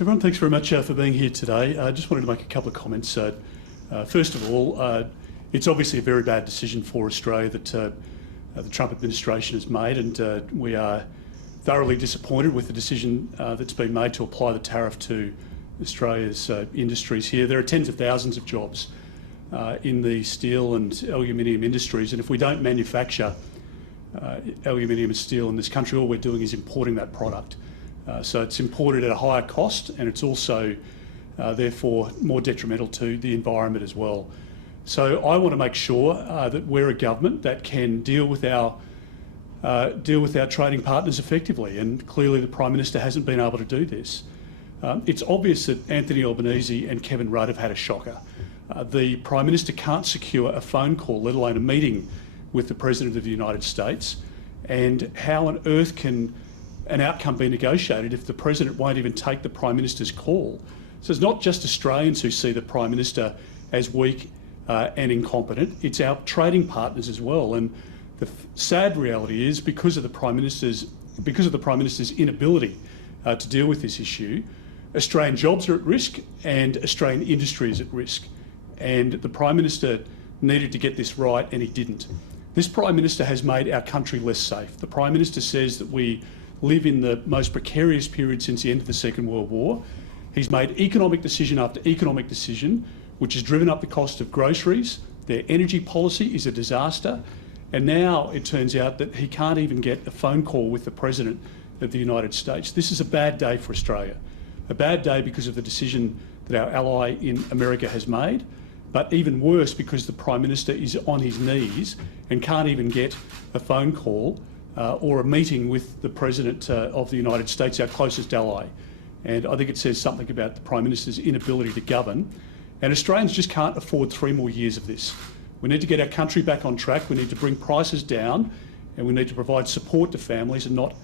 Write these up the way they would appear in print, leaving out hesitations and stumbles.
Everyone, thanks very much for being here today. I just wanted to make a couple of comments. First of all, it's obviously a very bad decision for Australia that the Trump administration has made, and we are thoroughly disappointed with the decision that's been made to apply the tariff to Australia's industries here. There are tens of thousands of jobs in the steel and aluminium industries, and if we don't manufacture aluminium and steel in this country, all we're doing is importing that product. So it's imported at a higher cost, and it's also therefore more detrimental to the environment as well. So I want to make sure that we're a government that can deal with our trading partners effectively, and clearly the Prime Minister hasn't been able to do this. It's obvious that Anthony Albanese and Kevin Rudd have had a shocker. The Prime Minister can't secure a phone call, let alone a meeting with the President of the United States, and how on earth can an outcome be negotiated if the President won't even take the Prime Minister's call? So it's not just Australians who see the Prime Minister as weak and incompetent, it's our trading partners as well. And the sad reality is, because of the Prime Minister's inability to deal with this issue, Australian jobs are at risk and Australian industry is at risk. And the Prime Minister needed to get this right, and he didn't. This Prime Minister has made our country less safe. The Prime Minister says that we live in the most precarious period since the end of the Second World War. He's made economic decision after economic decision, which has driven up the cost of groceries. Their energy policy is a disaster. And now it turns out that he can't even get a phone call with the President of the United States. This is a bad day for Australia. A bad day because of the decision that our ally in America has made, but even worse because the Prime Minister is on his knees and can't even get a phone call or a meeting with the President of the United States, our closest ally. And I think it says something about the Prime Minister's inability to govern. And Australians just can't afford 3 more years of this. We need to get our country back on track. We need to bring prices down, and we need to provide support to families and not,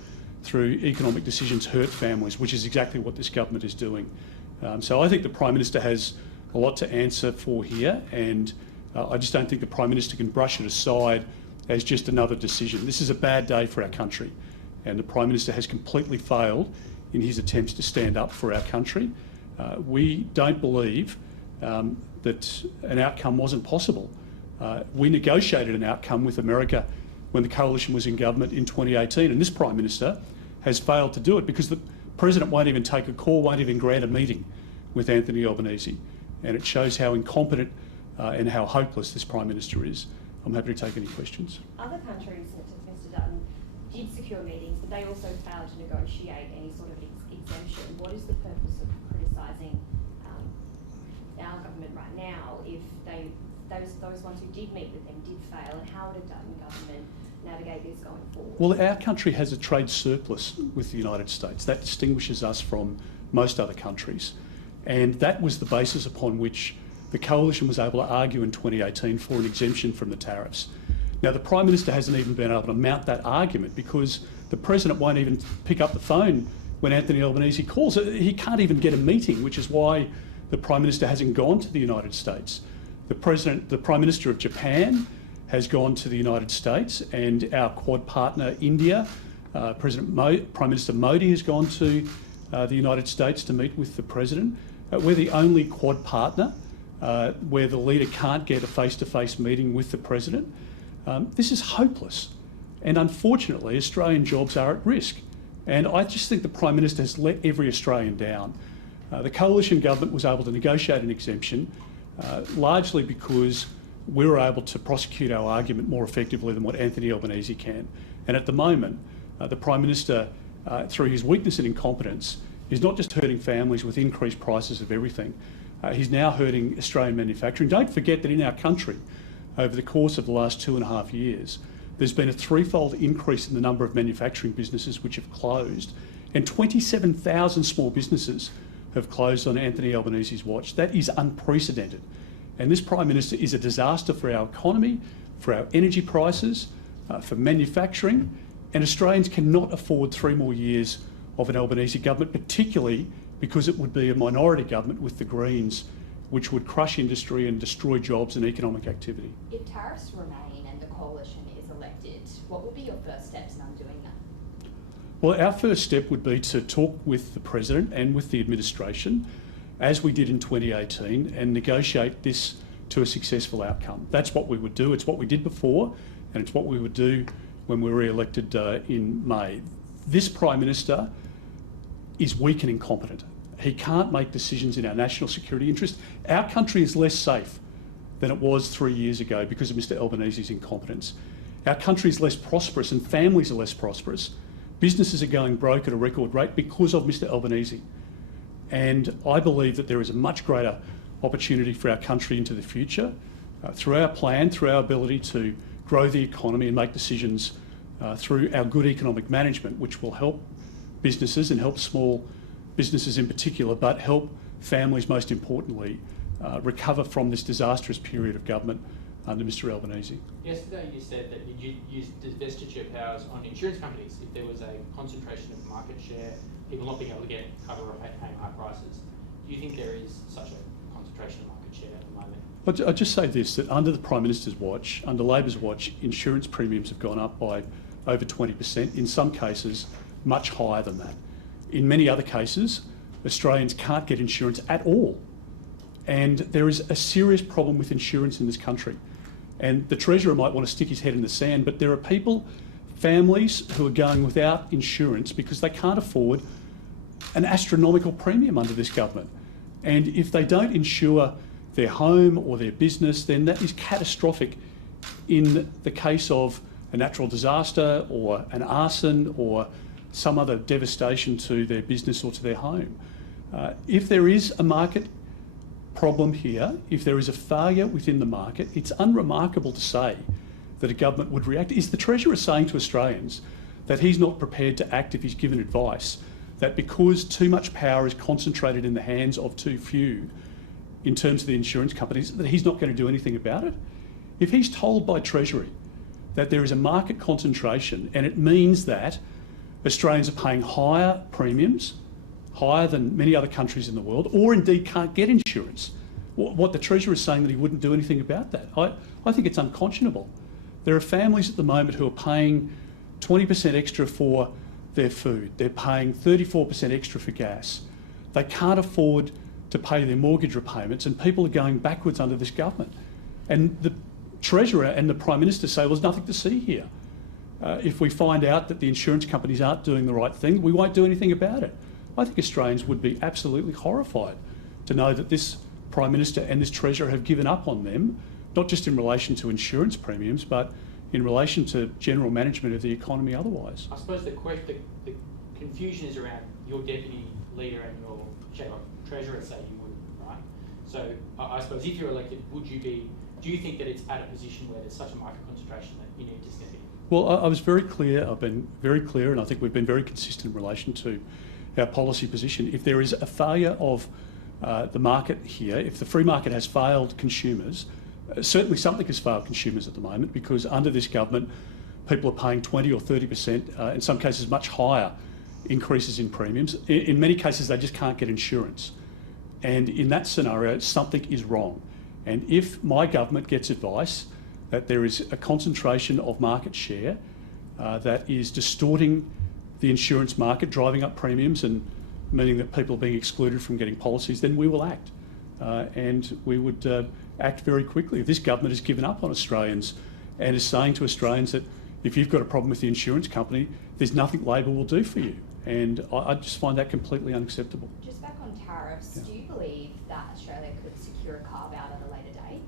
through economic decisions, hurt families, which is exactly what this government is doing. So I think the Prime Minister has a lot to answer for here, and I just don't think the Prime Minister can brush it aside as just another decision. This is a bad day for our country, and the Prime Minister has completely failed in his attempts to stand up for our country. We don't believe that an outcome wasn't possible. We negotiated an outcome with America when the coalition was in government in 2018, and this Prime Minister has failed to do it because the President won't even take a call, won't even grant a meeting with Anthony Albanese. And it shows how incompetent and how hopeless this Prime Minister is. I'm happy to take any questions. Other countries, Mr Dutton, did secure meetings, but they also failed to negotiate any sort of exemption. What is the purpose of criticising our government right now if those ones who did meet with them did fail, and how would a Dutton government navigate this going forward? Well, our country has a trade surplus with the United States. That distinguishes us from most other countries. And that was the basis upon which the coalition was able to argue in 2018 for an exemption from the tariffs. Now, the Prime Minister hasn't even been able to mount that argument because the President won't even pick up the phone when Anthony Albanese calls. He can't even get a meeting, which is why the Prime Minister hasn't gone to the United States. The Prime Minister of Japan has gone to the United States, and our Quad partner India, Prime Minister Modi has gone to the United States to meet with the President. We're the only Quad partner where the leader can't get a face-to-face meeting with the President. This is hopeless, and unfortunately Australian jobs are at risk. And I just think the Prime Minister has let every Australian down. The coalition government was able to negotiate an exemption largely because we were able to prosecute our argument more effectively than what Anthony Albanese can. And at the moment, the Prime Minister, through his weakness and incompetence, is not just hurting families with increased prices of everything, he's now hurting Australian manufacturing. Don't forget that in our country, over the course of the last 2.5 years, there's been a 3-fold increase in the number of manufacturing businesses which have closed, and 27,000 small businesses have closed on Anthony Albanese's watch. That is unprecedented. And this Prime Minister is a disaster for our economy, for our energy prices, for manufacturing, and Australians cannot afford 3 more years of an Albanese government, particularly because it would be a minority government with the Greens, which would crush industry and destroy jobs and economic activity. If tariffs remain and the coalition is elected, what will be your first steps in undoing that? Well, our first step would be to talk with the President and with the administration, as we did in 2018, and negotiate this to a successful outcome. That's what we would do. It's what we did before, and it's what we would do when we were re-elected in May. This Prime Minister is weak and incompetent. He can't make decisions in our national security interest. Our country is less safe than it was 3 years ago because of Mr Albanese's incompetence. Our country is less prosperous and families are less prosperous. Businesses are going broke at a record rate because of Mr Albanese. And I believe that there is a much greater opportunity for our country into the future through our plan, through our ability to grow the economy and make decisions through our good economic management, which will help businesses and help small businesses in particular, but help families most importantly recover from this disastrous period of government under Mr Albanese. Yesterday you said that you'd use divestiture powers on insurance companies if there was a concentration of market share, people not being able to get cover or paying high prices. Do you think there is such a concentration of market share at the moment? I'll just say this, that under the Prime Minister's watch, under Labor's watch, insurance premiums have gone up by over 20%, in some cases much higher than that. In many other cases, Australians can't get insurance at all. And there is a serious problem with insurance in this country. And the Treasurer might want to stick his head in the sand, but there are people, families who are going without insurance because they can't afford an astronomical premium under this government. And if they don't insure their home or their business, then that is catastrophic in the case of a natural disaster or an arson or some other devastation to their business or to their home. If there is a market problem here, if there is a failure within the market, it's unremarkable to say that a government would react. Is the Treasurer saying to Australians that he's not prepared to act if he's given advice, that because too much power is concentrated in the hands of too few in terms of the insurance companies, that he's not going to do anything about it? If he's told by Treasury that there is a market concentration and it means that Australians are paying higher premiums, higher than many other countries in the world, or indeed can't get insurance, what the Treasurer is saying that he wouldn't do anything about that, I think it's unconscionable. There are families at the moment who are paying 20% extra for their food. They're paying 34% extra for gas. They can't afford to pay their mortgage repayments, and people are going backwards under this government. And the Treasurer and the Prime Minister say, well, there's nothing to see here. If we find out that the insurance companies aren't doing the right thing, we won't do anything about it. I think Australians would be absolutely horrified to know that this Prime Minister and this Treasurer have given up on them, not just in relation to insurance premiums, but in relation to general management of the economy otherwise. I suppose the confusion is around your Deputy Leader and your Treasurer say you wouldn't, right? So I suppose if you're elected, do you think that it's at a position where there's such a market concentration that you need to step in? Well, I was very clear, I've been very clear, and I think we've been very consistent in relation to our policy position. If there is a failure of the market here, if the free market has failed consumers, certainly something has failed consumers at the moment, because under this government, people are paying 20 or 30%, in some cases much higher increases in premiums. In many cases, they just can't get insurance. And in that scenario, something is wrong. And if my government gets advice that there is a concentration of market share that is distorting the insurance market, driving up premiums and meaning that people are being excluded from getting policies, then we will act. And we would act very quickly. If this government has given up on Australians and is saying to Australians that if you've got a problem with the insurance company, there's nothing Labor will do for you. And I just find that completely unacceptable. Just back on tariffs, do you believe that Australia could secure a carve-out at a later date?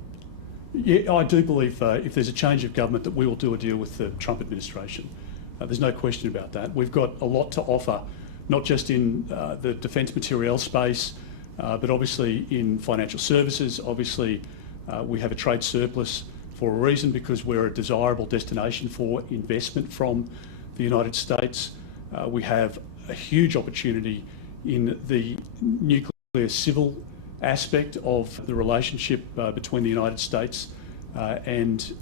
Yeah, I do believe if there's a change of government that we will do a deal with the Trump administration. There's no question about that. We've got a lot to offer, not just in the defence materiel space, but obviously in financial services. Obviously, we have a trade surplus for a reason, because we're a desirable destination for investment from the United States. We have a huge opportunity in the nuclear civil aspect of the relationship between the United States and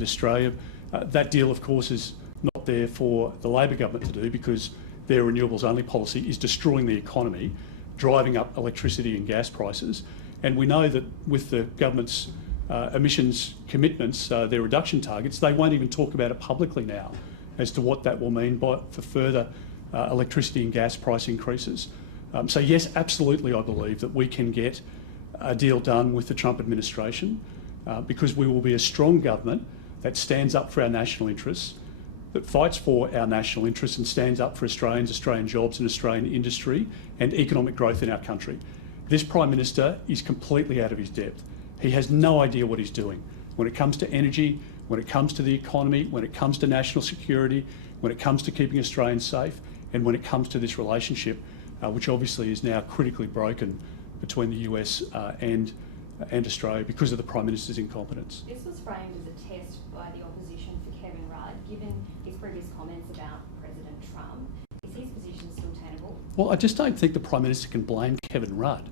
Australia. That deal, of course, is not there for the Labor government to do, because their renewables only policy is destroying the economy, driving up electricity and gas prices. And we know that with the government's emissions commitments, their reduction targets, they won't even talk about it publicly now as to what that will mean for further electricity and gas price increases. So yes, absolutely, I believe that we can get a deal done with the Trump administration because we will be a strong government that stands up for our national interests, that fights for our national interests and stands up for Australians, Australian jobs and Australian industry and economic growth in our country. This Prime Minister is completely out of his depth. He has no idea what he's doing when it comes to energy, when it comes to the economy, when it comes to national security, when it comes to keeping Australians safe, and when it comes to this relationship, which obviously is now critically broken between the US and Australia because of the Prime Minister's incompetence. This was framed as a test by the opposition for Kevin Rudd, given his previous comments about President Trump. Is his position still tenable? Well, I just don't think the Prime Minister can blame Kevin Rudd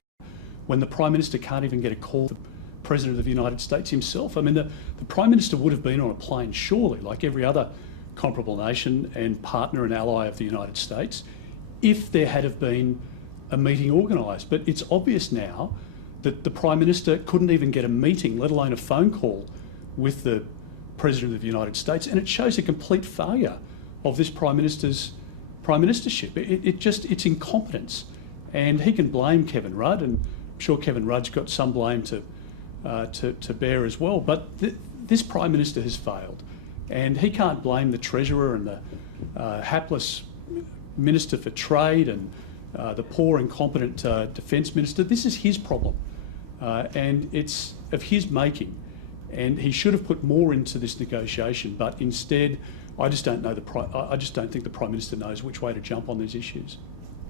when the Prime Minister can't even get a call from the President of the United States himself. I mean, the Prime Minister would have been on a plane, surely, like every other comparable nation and partner and ally of the United States, if there had have been a meeting organised. But it's obvious now that the Prime Minister couldn't even get a meeting, let alone a phone call, with the President of the United States, and it shows a complete failure of this Prime Minister's Prime Ministership. It's incompetence, and he can blame Kevin Rudd, and I'm sure Kevin Rudd's got some blame to bear as well. But this Prime Minister has failed, and he can't blame the Treasurer and the hapless Minister for Trade and the poor, incompetent Defence Minister. This is his problem, and it's of his making. And he should have put more into this negotiation, but instead, I just don't think the Prime Minister knows which way to jump on these issues.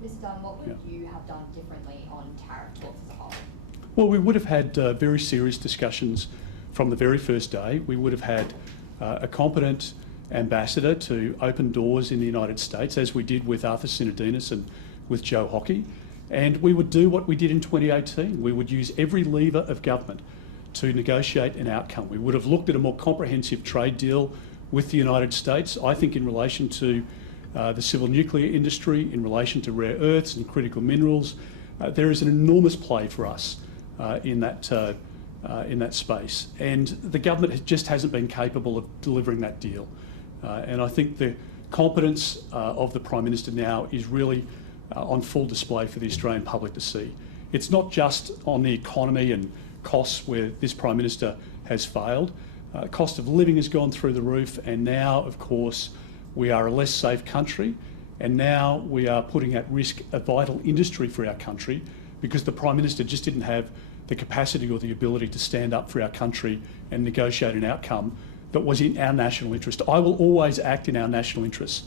Mr. Dutton, what would you have done differently on tariff talks as a whole? Well, we would have had very serious discussions from the very first day. We would have had a competent ambassador to open doors in the United States, as we did with Arthur Sinodinos and with Joe Hockey. And we would do what we did in 2018. We would use every lever of government to negotiate an outcome. We would have looked at a more comprehensive trade deal with the United States, I think in relation to the civil nuclear industry, in relation to rare earths and critical minerals. There is an enormous play for us in that space, and the government just hasn't been capable of delivering that deal. And I think the competence of the Prime Minister now is really on full display for the Australian public to see. It's not just on the economy and costs where this Prime Minister has failed. Cost of living has gone through the roof, and now, of course, we are a less safe country, and now we are putting at risk a vital industry for our country because the Prime Minister just didn't have the capacity or the ability to stand up for our country and negotiate an outcome that was in our national interest. I will always act in our national interests,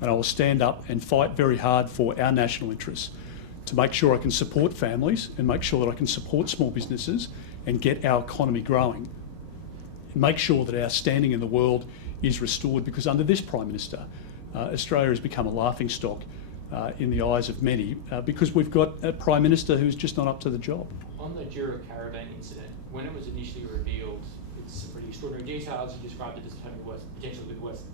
and I will stand up and fight very hard for our national interests to make sure I can support families and make sure that I can support small businesses and get our economy growing. And make sure that our standing in the world is restored, because under this Prime Minister, Australia has become a laughingstock in the eyes of many because we've got a Prime Minister who's just not up to the job. On the Jura Caravan incident, when it was initially revealed, it's some pretty extraordinary details. You described it as potentially the worst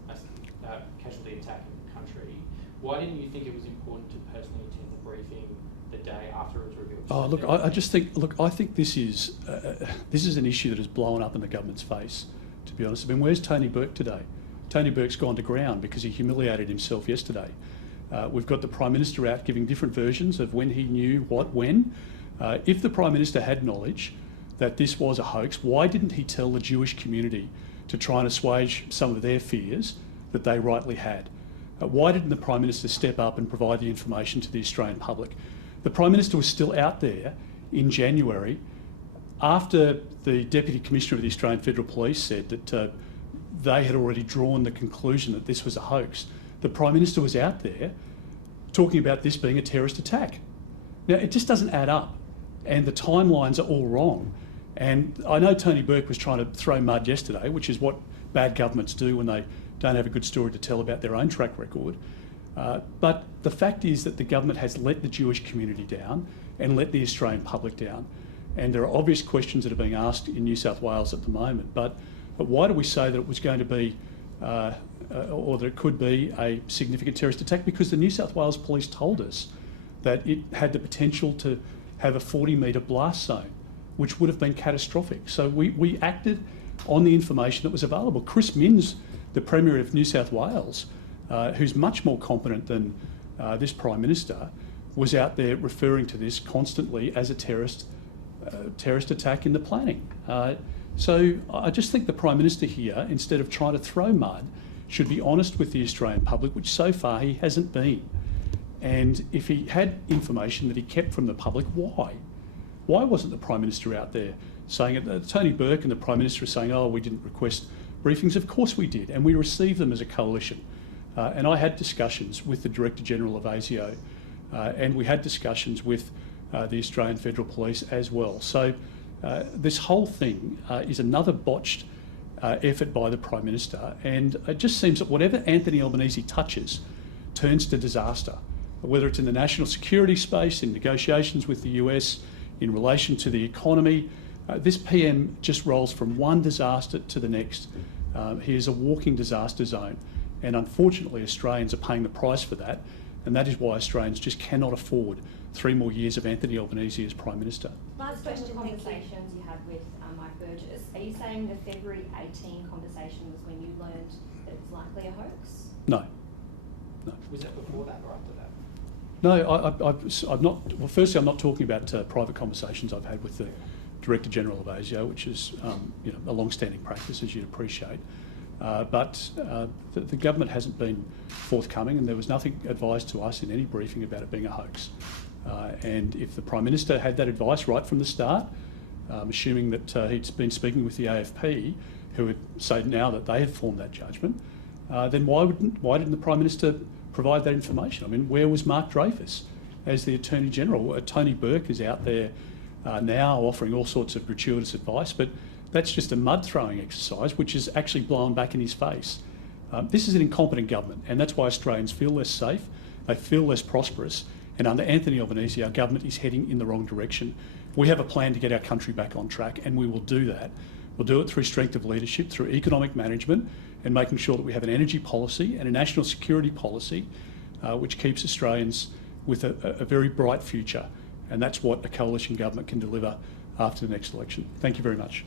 casualty attack in the country. Why didn't you think it was important to personally attend the briefing the day after it was revealed? Oh, look, I think this is an issue that has blown up in the government's face, to be honest. I mean, where's Tony Burke today? Tony Burke's gone to ground because he humiliated himself yesterday. We've got the Prime Minister out giving different versions of when he knew what, when. If the Prime Minister had knowledge that this was a hoax, why didn't he tell the Jewish community to try and assuage some of their fears that they rightly had? Why didn't the Prime Minister step up and provide the information to the Australian public? The Prime Minister was still out there in January after the Deputy Commissioner of the Australian Federal Police said that they had already drawn the conclusion that this was a hoax. The Prime Minister was out there talking about this being a terrorist attack. Now, it just doesn't add up, and the timelines are all wrong. And I know Tony Burke was trying to throw mud yesterday, which is what bad governments do when they don't have a good story to tell about their own track record. But the fact is that the government has let the Jewish community down and let the Australian public down. And there are obvious questions that are being asked in New South Wales at the moment. But why do we say that it was going to be, or that it could be, a significant terrorist attack? Because the New South Wales Police told us that it had the potential to have a 40-metre blast zone, which would have been catastrophic. So we acted on the information that was available. Chris Minns, the Premier of New South Wales, who's much more competent than this Prime Minister was out there referring to this constantly as a terrorist attack in the planning. So I just think the Prime Minister here, instead of trying to throw mud, should be honest with the Australian public, which so far he hasn't been. And if he had information that he kept from the public, why? Why wasn't the Prime Minister out there saying it? Tony Burke and the Prime Minister are saying, oh, we didn't request briefings. Of course we did, and we received them as a coalition. And I had discussions with the Director General of ASIO, and we had discussions with the Australian Federal Police as well. So this whole thing is another botched effort by the Prime Minister, and it just seems that whatever Anthony Albanese touches turns to disaster, whether it's in the national security space, in negotiations with the US, in relation to the economy. This PM just rolls from one disaster to the next. He is a walking disaster zone, and unfortunately Australians are paying the price for that, and that is why Australians just cannot afford 3 more years of Anthony Albanese as Prime Minister. Last question, conversations you had with Mike Burgess. Are you saying the February 18 conversation was when you learned that it was likely a hoax? No. Was that before that or after that? No, I'm not. Well, firstly, I'm not talking about private conversations I've had with the Director General of ASIO, which is a long-standing practice, as you'd appreciate. But the government hasn't been forthcoming, and there was nothing advised to us in any briefing about it being a hoax. And if the Prime Minister had that advice right from the start, assuming that he'd been speaking with the AFP, who would say now that they had formed that judgment, then why didn't the Prime Minister provide that information? I mean, where was Mark Dreyfus as the Attorney General? Tony Burke is out there now offering all sorts of gratuitous advice, but that's just a mud-throwing exercise, which is actually blown back in his face. This is an incompetent government, and that's why Australians feel less safe, they feel less prosperous, and under Anthony Albanese, our government is heading in the wrong direction. We have a plan to get our country back on track, and we will do that. We'll do it through strength of leadership, through economic management, and making sure that we have an energy policy and a national security policy which keeps Australians with a very bright future. And that's what a coalition government can deliver after the next election. Thank you very much.